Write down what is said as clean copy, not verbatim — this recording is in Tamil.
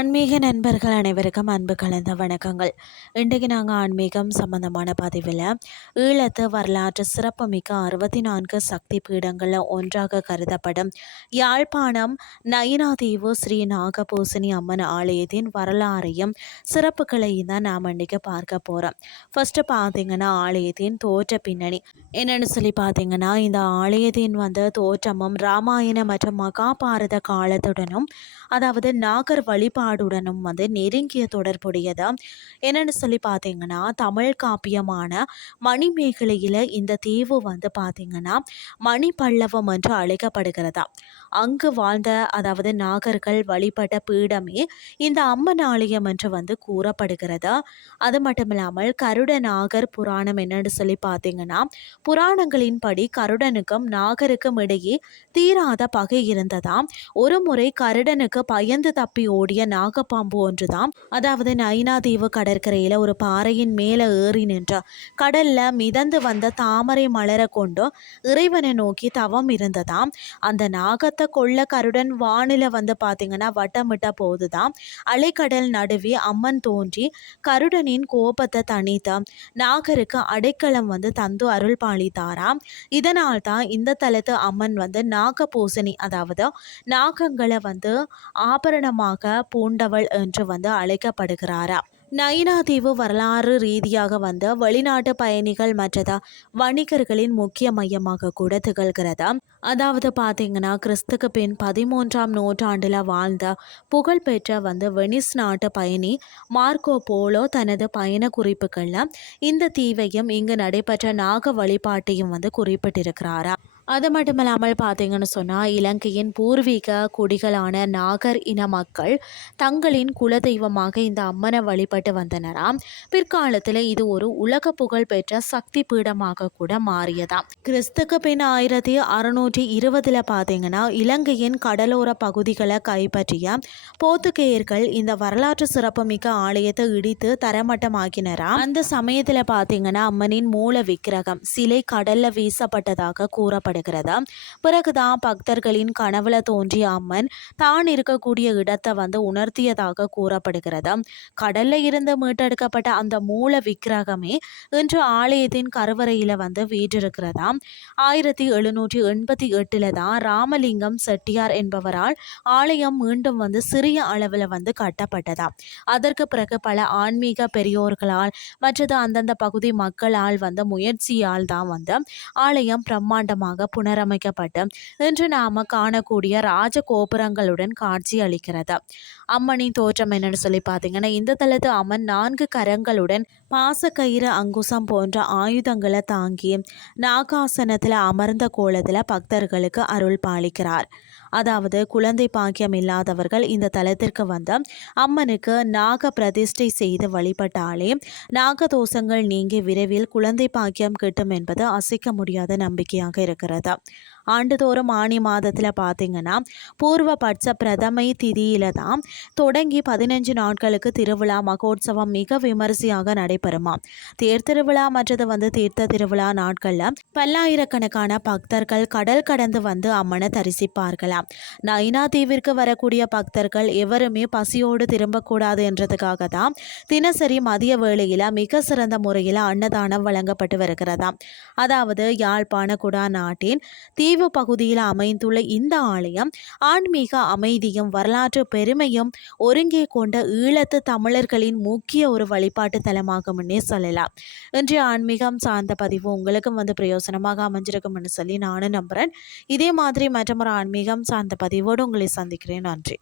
ஆன்மீக நண்பர்கள் அனைவருக்கும் அன்பு கலந்த வணக்கங்கள். இன்றைக்கு நாங்கள் ஆன்மீகம் சம்பந்தமான பதிவில் ஈழத்து வரலாற்று சிறப்புமிக்க 64 சக்தி பீடங்களில் ஒன்றாக கருதப்படும் யாழ்ப்பாணம் நயினாதீவு ஸ்ரீ நாகபூசணி அம்மன் ஆலயத்தின் வரலாறையும் சிறப்புகளையும் தான் நாம் இன்றைக்கு பார்க்க போகிறோம். ஃபர்ஸ்ட் பார்த்தீங்கன்னா ஆலயத்தின் தோற்ற பின்னணி என்னென்னு சொல்லி பார்த்தீங்கன்னா, இந்த ஆலயத்தின் தோற்றமும் ராமாயண மற்றும் மகாபாரத காலத்துடனும் அதாவது நாகர் வழிபாடுடனும் நெருங்கிய தொடர்புடையதா. என்னென்னு சொல்லி பார்த்தீங்கன்னா, தமிழ் காப்பியமான மணிமேகலையில் இந்த தீவு பார்த்தீங்கன்னா மணிப்பல்லவம் என்று அழைக்கப்படுகிறதா. அங்கு வாழ்ந்த அதாவது நாகர்கள் வழிபட்ட பீடமே இந்த அம்மன் ஆலயம் என்று கூறப்படுகிறது. அது மட்டும் இல்லாமல் கருட நாகர் புராணம் என்னன்னு சொல்லி பார்த்தீங்கன்னா, புராணங்களின்படி கருடனுக்கும் நாகருக்கும் இடையே தீராத பகை இருந்ததாம். ஒரு முறை கருடனுக்கு பயந்து தப்பி ஓடிய நாகப்பாம்பு ஒன்றுதான் அதாவது நயினாதீவு கடற்கரையில ஒரு பாறையின் மேல ஏறி நின்ற கடல்ல மிதந்து வந்த தாமரை மலர கொண்டு இறைவனை நோக்கி தவம் இருந்ததாம். அந்த நாகத்தை கொள்ள கருடன் வானில பாத்தீங்கன்னா வட்டமிட்ட போதுதான் அலைக்கடல் நடுவே அம்மன் தோன்றி கருடனின் கோபத்தை தணித்த நாகருக்கு அடைக்கலம் தந்து அருள் பாலித்தாராம். இதனால் தான் இந்த தலத்து அம்மன் நாகபூசணி அதாவது நாகங்களை ஆபரணமாக பூண்டவள் என்று அழைக்கப்படுகிறாரா. நயினாதீவு வரலாறு ரீதியாக வெளிநாட்டு பயணிகள் மற்றதா வணிகர்களின் முக்கிய மையமாக கூட திகழ்கிறதா. அதாவது பார்த்தீங்கன்னா, கிறிஸ்துக்கு பின் 13ஆம் நூற்றாண்டில் வாழ்ந்த புகழ்பெற்ற வெனிஸ் நாட்டு பயணி மார்க்கோ போலோ தனது பயண குறிப்புகளில் இந்த தீவையும் இங்கு நடைபெற்ற நாக வழிபாட்டையும் குறிப்பிட்டிருக்கிறாரா. அது மட்டும் இல்லாமல் பார்த்தீங்கன்னு சொன்னால், இலங்கையின் பூர்வீக குடிகளான நாகர் இன மக்கள் தங்களின் குலதெய்வமாக இந்த அம்மனை வழிபட்டு வந்தனராம். பிற்காலத்தில் இது ஒரு உலக புகழ் பெற்ற சக்தி பீடமாக கூட மாறியதாம். கிறிஸ்துக்கு பின் 1620 பார்த்தீங்கன்னா இலங்கையின் கடலோர பகுதிகளை கைப்பற்றிய போர்த்துகேயர்கள் இந்த வரலாற்று சிறப்புமிக்க ஆலயத்தை இடித்து தரமட்டமாக்கினராம். அந்த சமயத்தில் பார்த்தீங்கன்னா அம்மனின் மூல விக்கிரகம் சிலை கடல்ல வீசப்பட்டதாக கூறப்படுகிறது. பிறகுதான் பக்தர்களின் கனவுல தோன்றிய அம்மன் தான் இருக்கக்கூடிய இடத்தை உணர்த்தியதாக கூறப்படுகிறது. கடல்ல இருந்து மீட்டெடுக்கப்பட்ட அந்த மூல விக்கிரகமே இன்று ஆலயத்தின் கருவறையில வீற்றிருக்கிறதா. 1788 தான் ராமலிங்கம் செட்டியார் என்பவரால் ஆலயம் மீண்டும் சிறிய அளவில் கட்டப்பட்டதா. அதற்கு பிறகு பல ஆன்மீக பெரியோர்களால் மற்றது அந்தந்த பகுதி மக்களால் முயற்சியால் தான் ஆலயம் பிரம்மாண்டமாக புனரமைக்கப்பட்டு இன்று நாம காணக்கூடிய ராஜ கோபுரங்களுடன் காட்சி அளிக்கிறது. அம்மனின் தோற்றம் என்னன்னு சொல்லி பார்த்தீங்கன்னா, இந்த தலத்து அம்மன் 4 கரங்களுடன் பாசக்கயிறு அங்குசம் போன்ற ஆயுதங்களை தாங்கி நாகாசனத்தில் அமர்ந்த கோலத்தில் பக்தர்களுக்கு அருள் பாலிக்கிறார். அதாவது குழந்தை பாக்கியம் இல்லாதவர்கள் இந்த தலத்திற்கு அம்மனுக்கு நாக பிரதிஷ்டை செய்து வழிபட்டாலே நாகதோஷங்கள் நீங்கி விரைவில் குழந்தை பாக்கியம் கிட்டும் என்பது அசைக்க முடியாத நம்பிக்கையாக இருக்கிறது. ஆண்டுதோறும் ஆணி மாதத்தில் பார்த்தீங்கன்னா பூர்வபட்ச பிரதமை திதியில தான் தொடங்கி 15 நாட்களுக்கு திருவிழா மகோத்சவம் மிக விமரிசையாக நடைபெறுமா. தேர் திருவிழா மற்றது தீர்த்த திருவிழா நாட்களில் பல்லாயிரக்கணக்கான பக்தர்கள் கடல் கடந்து அம்மனை தரிசிப்பார்களாம். நயினாதீவிற்கு வரக்கூடிய பக்தர்கள் எவருமே பசியோடு திரும்பக்கூடாது என்றதுக்காக தான் தினசரி மதிய வேளையில் மிக சிறந்த முறையில் அன்னதானம் வழங்கப்பட்டு வருகிறதா. அதாவது யாழ்ப்பாண குடா நாட்டின் தீவு பகுதியில் அமைந்துள்ள இந்த ஆலயம் ஆன்மீக அமைதியும் வரலாற்று பெருமையும் ஒருங்கே கொண்ட ஈழத்து தமிழர்களின் முக்கிய ஒரு வழிபாட்டு தலமாகும்னே சொல்லலாம். இன்றைய ஆன்மீகம் சார்ந்த பதிவு உங்களுக்கும் பிரயோசனமாக அமைஞ்சிருக்கும்னு சொல்லி நானும் நம்புகிறேன். இதே மாதிரி மற்றொரு ஆன்மீகம் சார்ந்த பதிவோடு உங்களை சந்திக்கிறேன். நன்றி.